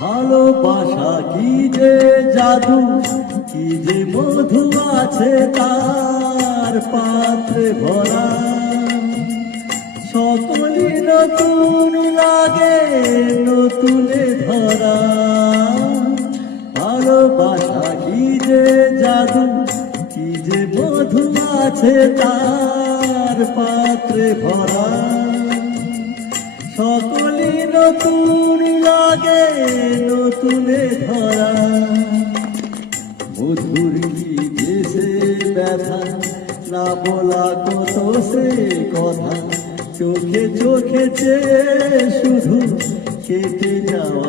ভালোবাসা কি যে জাদু, কি যে মধু আছে তার পাত্রে ভরা। সকলই নতুন লাগে নতুনে ধরা। ভালোবাসা কি যে জাদু, কি যে মধু আছে তার পাত্রে ভরা। সকলই নতুন লাগে নতুনে ধরা। মধুর কি দেশে ব্যথা, না বলা কত সে কথা। চোখে চোখে চেয়ে শুধু কেটে যাওয়া